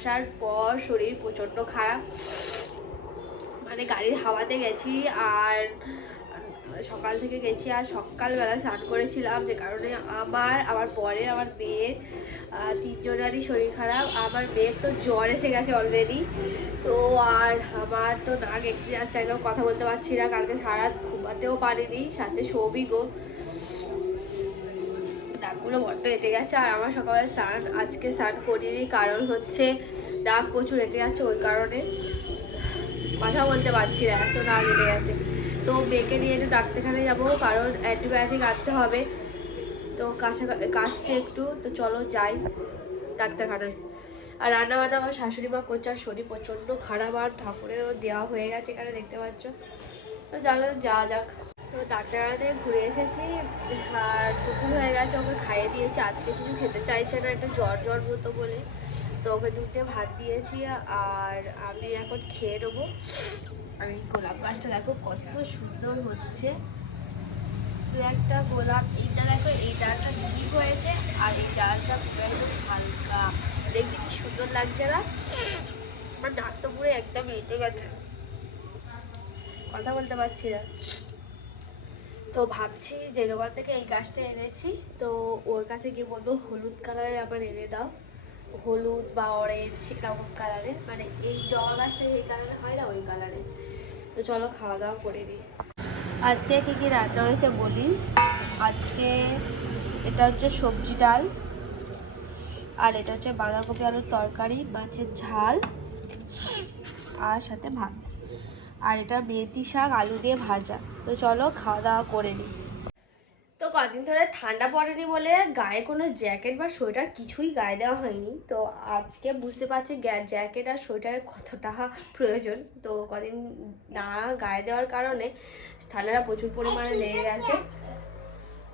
আসার পর শরীর প্রচণ্ড খারাপ। মানে গাড়ির হাওয়াতে গেছি আর সকাল থেকে গেছি আর সকালবেলা স্নান করেছিলাম যে কারণে আমার আমার বরের, আমার মেয়ের তিনজনেরই শরীর খারাপ। আমার মেয়ের তো জ্বর এসে গেছে অলরেডি তো আর আমার তো নাক একটু যাচ্ছে, একদম কথা বলতে পারছি না। কালকে সারা ঘুমাতেও পারিনি, সাথে সৌভিকও নাকগুলো বড্ড এঁটে গেছে আর আমার সকালে স্নান, আজকে স্নান করিনি, কারণ হচ্ছে নাক প্রচুর এঁটে যাচ্ছে, ওই কারণে কথা বলতে পারছি না, এত নাক এঁটে গেছে। তো মেয়েকে নিয়ে একটু ডাক্তারখানায় যাব, কারণ অ্যান্টিবায়োটিক আনতে হবে। তো কাছে কাশছে একটু, তো চলো যাই ডাক্তারখানায়। আর রান্না বান্না আমার শাশুড়ি মা করছে, আর শরীর প্রচণ্ড খারাপ, আর ঠাকুরেরও দেওয়া হয়ে গেছে এখানে, দেখতে পাচ্ছ? তো জানো যাওয়া যাক। তো ডাক্তারখানায় ঘুরে এসেছি আর দুপুর হয়ে গেছে, ওকে খাইয়ে দিয়েছি। আজকে কিছু খেতে চাইছে না, একটু জ্বর জ্বর মতো বলে। তো ওকে দুধ দিয়ে ভাত দিয়েছি আর আমি এখন খেয়ে নেব। এই গোলাপ গাছটা দেখো কত সুন্দর হচ্ছে। দু একটা গোলাপ, এইটা দেখো, এই ডালটা ডিপ হয়েছে আর এই ডালটা পুরো একদম হালকা। দেখতে কি সুন্দর লাগছে না? আমার নাক তো পুরো একদম এঁটে গেছে। কথা বলতে পারছি না। তো ভাবছি যে দোকান থেকে এই গাছটা এনেছি। তো ওর কাছে গিয়ে বলব, হলুদ কালারের আবার এনে দাও। হলুদ বা অরেঞ্জ এরকম কালারের। মানে এই জবা গাছটা এই কালারের হয় না, ওই কালারের। তো চলো খাওয়া দাওয়া করে নিই। আজকে কি কি রান্না হয়েছে বলি? আজকে এটা হচ্ছে সবজি ডাল, আর এটা হচ্ছে বাঁধাকপি আলুর তরকারি, মাছের ঝাল, আর সাথে ভাত। আর এটা মেথি শাক, আলু দিয়ে ভাজা। তো চলো খাওয়া দাওয়া করে নিই তো কদিন ধরে ঠান্ডা পড়েনি বলে গায়ে কোনো জ্যাকেট বা সোয়েটার কিছুই গায়ে দেওয়া হয়নি। তো আজকে বুঝতে পারছি জ্যাকেট আর সোয়েটারের কতটা প্রয়োজন। তো কদিন না গায়ে দেওয়ার কারণে ঠান্ডাটা প্রচুর পরিমাণে লেগে গেছে।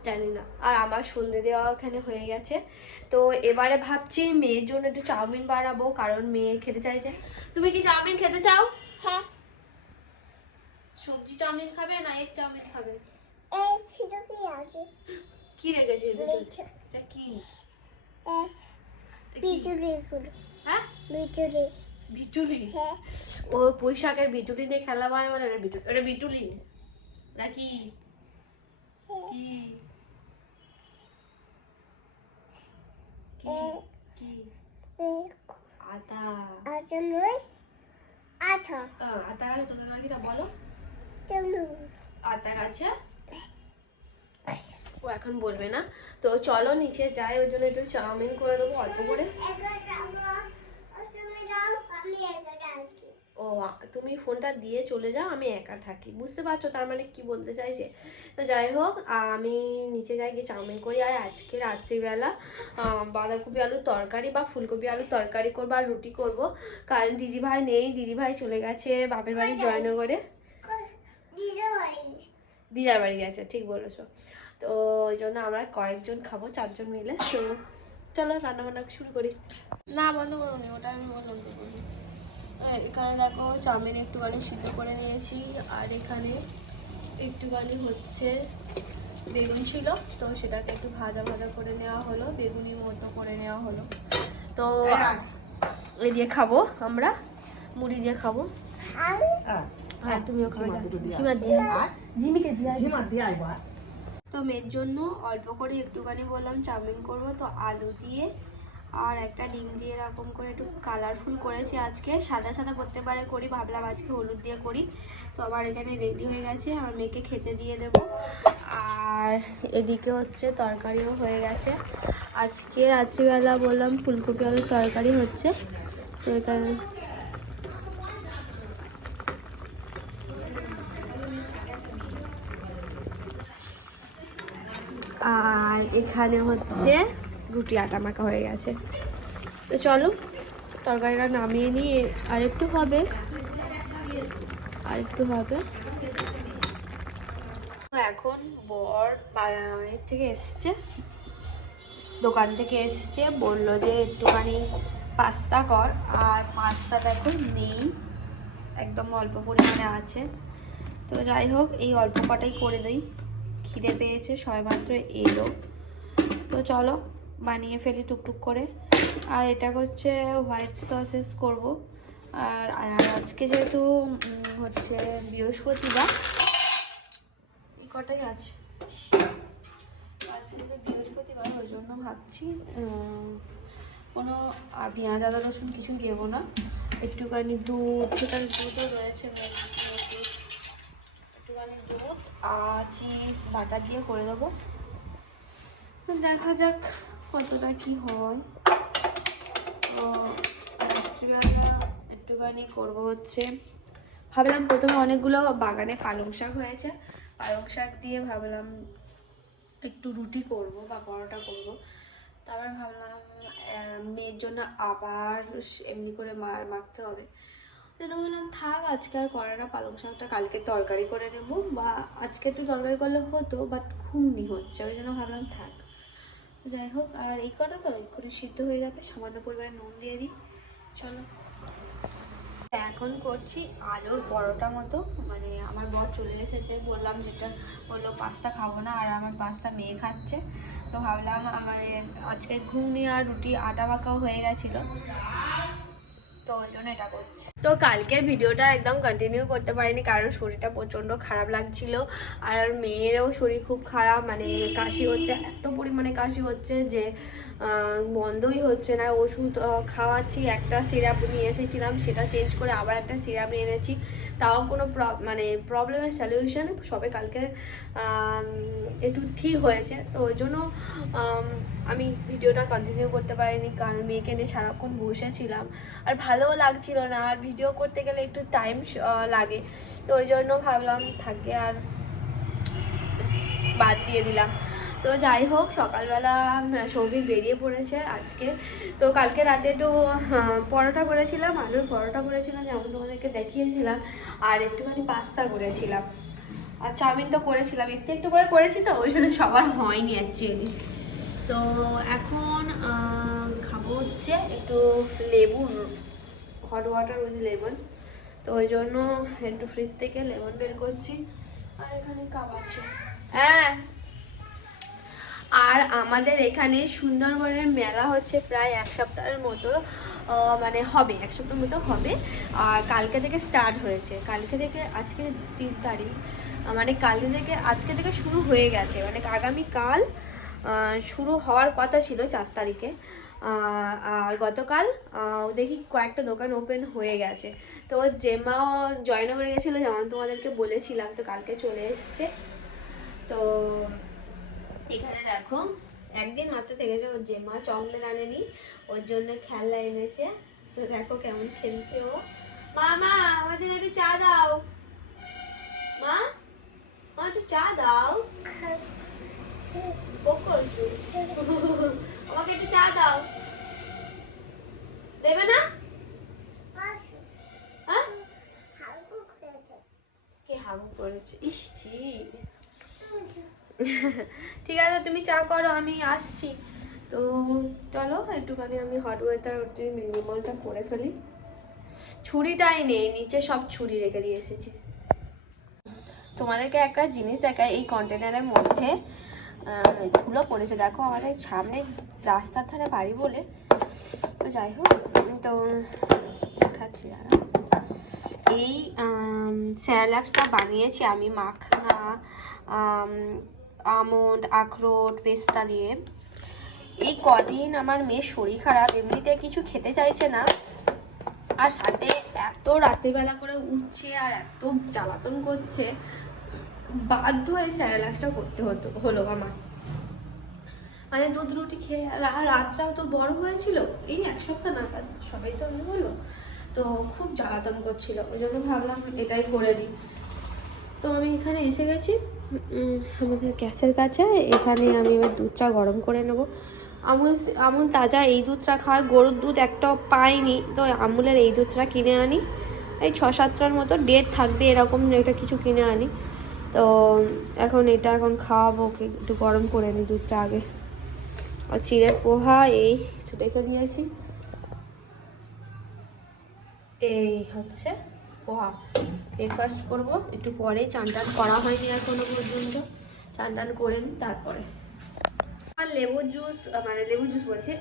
জানি না। আর আমার সন্ধে দেওয়া ওখানে হয়ে গেছে। তো এবারে ভাবছি মেয়ের জন্য একটু চাউমিন বানাবো কারণ মেয়ে খেতে চাইছে। তুমি কি চাউমিন খেতে চাও? হ্যাঁ। সবজি চাউমিন খাবে না এগ চাউমিন খাবে? এই ভিডিও কি আছে? কি রেখেছে এটা কি? বিচুলি হ্যাঁ? বিচুলি। হ্যাঁ। ও নিয়ে খেলা বলে কি? কি? কি? আতা। নয় আহ, আতা তোদের নাকিটা বলো? ও এখন বলবে না। তো চলো নিচে যাই ওই জন্য একটু চাউমিন করে দেবো অল্প করে। ও, তুমি ফোনটা দিয়ে চলে যাও, আমি একা থাকি। বুঝতে পারছ তার মানে কি বলতে চাইছে? তো যাই হোক, আমি নিচে যাই, গিয়ে চাউমিন করি। আর আজকে রাত্রিবেলা বাঁধাকপি আলুর তরকারি বা ফুলকপি আলুর তরকারি করব আর রুটি করব। কারণ দিদিভাই নেই, দিদিভাই চলে গেছে বাপের বাড়ি জয়নগরে। দিদার বাড়ি গেছে ঠিক বলেছ। তো ওই জন্য আমরা কয়েকজন খাব চারজন মিলে। তো চলো রান্না বান্না শুরু করি। না বন্ধ করো নি ওটা আমি বন্ধ করব। এখানে দেখো চাউমিন একটুখানি সিদ্ধ করে নিয়েছি আর এখানে একটুখানি হচ্ছে বেগুন ছিল তো সেটাকে একটু ভাজা ভাজা করে নেওয়া হলো বেগুনি মতো করে নেওয়া হলো। তো এ দিয়ে খাব আমরা মুড়ি দিয়ে খাব। হ্যাঁ তুমিও খাবে। জিমিকে দিয়ে। ঝিমা দিয়ে আইবা তো মেয়ের জন্য অল্প করে একটুখানি বললাম চাউমিন করব। তো আলু দিয়ে আর একটা ডিম দিয়ে এরকম করে একটু কালারফুল করেছি আজকে। সাদা সাদা করতে পারে করি ভাবলাম আজকে হলুদ দিয়ে করি। তো আবার এখানে রেডি হয়ে গেছে আমার মেয়েকে খেতে দিয়ে দেব। আর এদিকে হচ্ছে তরকারিও হয়ে গেছে। আজকে রাত্রিবেলা বললাম ফুলকপি আলুর তরকারি হচ্ছে। তো এখানে আর এখানে হচ্ছে রুটি আটা মাখা হয়ে গেছে। তো চলো, তরকারিটা নামিয়ে নিয়ে আর একটু হবে। আর একটু হবে এখন বর বাজারের থেকে এসছে। দোকান থেকে এসছে, বলল যে একটুখানি পাস্তা কর। আর পাস্তা দেখো নেই, একদম অল্প পরিমাণে আছে। তো যাই হোক, এই অল্প কটাই করে দিই। খিদে পেয়েছে, সবেমাত্র এলো। তো চলো, বানিয়ে ফেলি টুকটুক করে। আর এটা হচ্ছে হোয়াইট সসেস করব। আর আজকে যেহেতু হচ্ছে বৃহস্পতিবার কটাই আছে। আজকে বৃহস্পতিবার, ওই জন্য ভাবছি কোনো পেঁয়াজ, আদা, রসুন কিছুই দেবো না। একটুখানি দুধ সেখানে দুধও রয়েছে দুধ একটুখানি দুধ আর চিজ, বাটার দিয়ে করে দেবো। দেখা যাক কতটা কি হয়। তো একটুখানি করব হচ্ছে, ভাবলাম প্রথমে অনেকগুলো বাগানে পালং শাক হয়েছে। পালং শাক দিয়ে ভাবলাম একটু রুটি করব বা পরোটা করব। তারপর ভাবলাম মেয়ের জন্য আবার এমনি করে মার মাখতে হবে। যেন বললাম, থাক, আজকে আর করে না, পালং শাকটা কালকে তরকারি করে নেব বা আজকে একটু তরকারি করলে হতো বাট ঘুমনি হচ্ছে। ওই জন্য ভাবলাম, থাক, যাই হোক, আর এই কটা তো, এক্ষুনি সিদ্ধ হয়ে যাবে, সামান্য পরিমাণে নুন দিয়ে দিই, চলো। এখন করছি আলুর পরোটা মতো মানে আমার বর চলে এসেছে, বললাম যেটা, বলল, পাস্তা খাব না। আর আমার পাস্তা মেয়ে খাচ্ছে, তো ভাবলাম আমার আজকে ঘুগনি আর রুটি আটা মাখাও হয়ে গেছিল। তো ওই জন্য এটা তো কালকের ভিডিওটা একদম কন্টিনিউ করতে পারিনি, কারণ শরীরটা প্রচণ্ড খারাপ লাগছিল। আর মেয়েরও শরীর খুব খারাপ মানে কাশি হচ্ছে, এত পরিমাণে কাশি হচ্ছে যে বন্ধই হচ্ছে না। ওষুধ খাওয়াচ্ছি, একটা সিরাপ নিয়ে এসেছিলাম, সেটা চেঞ্জ করে আবার একটা সিরাপ নিয়ে এনেছি। তাও কোনো মানে প্রবলেমের সলিউশন সবে কালকে একটু ঠিক হয়েছে। তো ওই জন্য, আমি ভিডিওটা কন্টিনিউ করতে পারিনি কারণ মেয়েকে নিয়ে সারাক্ষণ বসেছিলাম। আর ভালোও লাগছিল না, আর ভিডিও করতে গেলে একটু টাইম লাগে। তো ওই জন্য ভাবলাম থাকে আর বাদ দিয়ে দিলাম। তো যাই হোক, সকালবেলা সৌভিক বেরিয়ে পড়েছে আজকে। তো কালকে রাতে একটু পরোটা করেছিলাম, আলুর পরোটা করেছিলাম, যেমন তোমাদেরকে দেখিয়েছিলাম। আর একটুখানি পাস্তা করেছিলাম। আর চাউমিন তো করেছিলাম, একটু একটু করে করেছি তো, ওই জন্য সবার হয়নি অ্যাকচুয়ালি তো এখন খাব হচ্ছে একটু লেবুর হট ওয়াটার উইথ লেমন তো ওই জন্য একটু ফ্রিজ থেকে লেমন বের করছি। আর এখানে কাপ আছে। হ্যাঁ। আর আমাদের এখানে সুন্দরবনের মেলা হচ্ছে প্রায় এক সপ্তাহের মতো মানে হবে, এক সপ্তাহের মতো হবে। আর কালকে থেকে স্টার্ট হয়েছে। কালকে থেকে, আজকে তিন তারিখ। মানে কালকে থেকে, আজকে থেকে শুরু হয়ে গেছে। মানে আগামীকাল শুরু হওয়ার কথা ছিল চার তারিখে। আর গতকাল দেখি কয়েকটা দোকান ওপেন হয়ে গেছে। তো জেমাও জয়নগরে গেছিল, যেমন তোমাদেরকে বলেছিলাম, তো কালকে চলে এসছে। তো এখানে দেখো, একদিন মাত্র থেকেছে ওর জেমা, চকলেট আনেনি, ওর জন্য খেলনা এনেছে। তো দেখো কেমন খেলছে ও। মা মা আমার জন্য একটু চা দাও। মা? মা একটু চা দাও। বক করছ আমাকে একটু চা দাও। দেবে না? হ্যাঁ? কে হাগু করেছে? ইস ছি। ঠিক আছে, তুমি চা করো, আমি আসছি। তো চলো, একটুখানি আমি হট ওয়েটার মিনিমলটা করে ফেলি। ছুরিটাই নেই, নিচে সব ছুরি রেখে দিয়ে এসেছি। তোমাদেরকে একটা জিনিস দেখায় এই কন্টেনারের মধ্যে ধুলো পড়েছে। দেখো আমাদের সামনে রাস্তার ধারে বাড়ি বলে। তো যাই হোক তো দেখাচ্ছি এই স্যালাক্সটা বানিয়েছি আমি মাখনা আমন্ড, আখরোট, পেস্তা দিয়ে। এই কদিন আমার মেয়ের শরীর খারাপ, এমনিতে কিছু খেতে চাইছে না। আর সাথে এত রাতেরবেলা করে উঠছে আর এত জ্বালাতন করছে, বাধ্য হয়ে স্যালাক্সটা করতে হতো, হলো আমার। মানে দুধ রুটি খেয়ে রাতটাও তো বড় হয়েছিল, এই এক সপ্তাহ নাগাদ সবাই তো আমি হলো তো খুব জ্বালাতন করছিল, ওই জন্য ভাবলাম এটাই করে দিই। তো আমি এখানে এসে গেছি আমাদের গ্যাসের কাছে, এখানে আমি এবার দুধটা গরম করে নেব। আমুল আমুল তাজা এই দুধটা খাওয়ায়। গরুর দুধ একটাও পাইনি। তো আমুলের এই দুধটা কিনে আনি। এই ছ সাতটার মতো ডেট থাকবে এরকম একটা কিছু কিনে আনি। তো এখন এটা এখন খাওয়াবো ওকে। একটু গরম করে নিই দুধটা আগে। আর চিড়ের পোহা এই রেখে দিয়েছি। এই হচ্ছে পোহা। ব্রেকফাস্ট করব। একটু পরে চান টান করা হয়নি এখনও পর্যন্ত। চান টান করে নিই তারপরে। লেবু জুস মানে লেবু জুস বলছি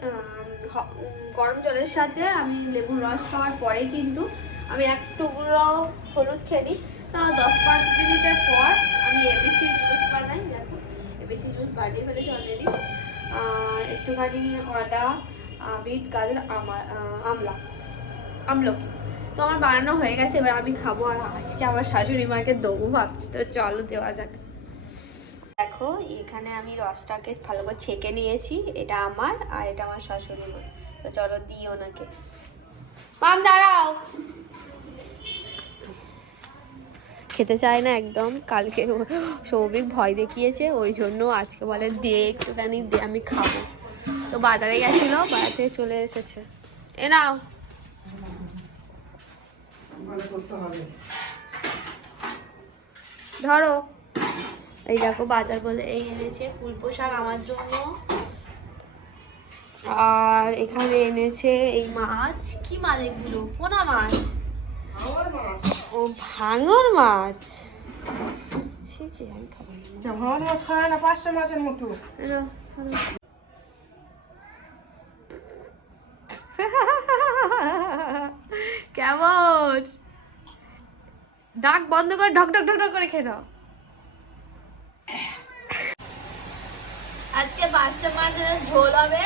গরম জলের সাথে আমি লেবুর রস খাওয়ার পরে কিন্তু আমি এক টুকরো হলুদ খেয়ে নিই তা দশ পাঁচ মিনিটের পর আমি এবিসি জুস বানাই, দেখো এবিসি জুস বানিয়ে ফেলেছি অলরেডি একটুখানি আদা বিট গাজর, আমা- আমলা, আমলকি। তো আমার বানানো হয়ে গেছে, এবার আমি খাব আর আজকে আমার শাশুড়ি মাকে দেবো ভাবছি, তো চলো দেওয়া যাক। দেখো, এখানে আমি রসটাকে ভালো করে ছেঁকে নিয়েছি। এটা আমার আর এটা আমার শাশুড়ি মা। তো চলো দিই ওনাকে। মাম, দাঁড়াও। খেতে চায় না একদম। কালকে সৌভিক ভয় দেখিয়েছে, ওই জন্য আজকে বলে দে একটুখানি, দে, আমি খাব। তো বাজারে গেছিল, বাজার থেকে চলে এসেছে। এ নাও। ধরো। এই দেখো বাজার বলে এই এনেছে ফুল পোশাক আমার জন্য। আর এখানে এনেছে এই মাছ। কি মাছ এগুলো? পোনা মাছ। ও ভাঙর মাছ। ছি ছি আমি খাব মাছ খায় না পাঁচশো মাছের মতো। কেমন? ডাক বন্ধ করে ঢক ঢক ঢক ঢক করে খেয়ে নাও। আজকে বাচ্চা মাছের ঝোল হবে।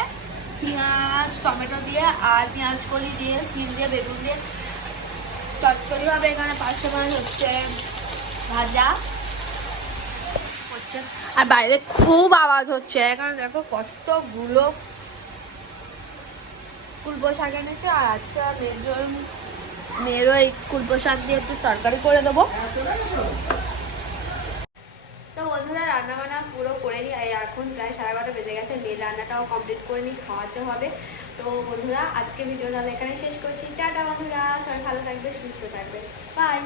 পেঁয়াজ, টমেটো দিয়ে আর পেঁয়াজ কলি দিয়ে, সিম দিয়ে, বেগুন দিয়ে। চচ্চড়ি হবে এখানে পাঁচশো মাছ হচ্ছে ভাজা। হচ্ছে। আর বাইরে খুব আওয়াজ হচ্ছে। এখানে দেখো কতগুলো কুলপো শাক এনেছে। আর আজকে জন্য মেয়েরও এই কুলপো শাক দিয়ে একটু তরকারি করে দেবো। তো বন্ধুরা রান্না বান্না পুরো করে নিই। এখন প্রায় সাড়ে এগারোটা বেজে গেছে, মেয়ের রান্নাটাও কমপ্লিট করে নিই, খাওয়াতে হবে। তো বন্ধুরা আজকে ভিডিও তাহলে এখানে শেষ করছি। টাটা বন্ধুরা, সবাই ভালো থাকবে, সুস্থ থাকবে। বাই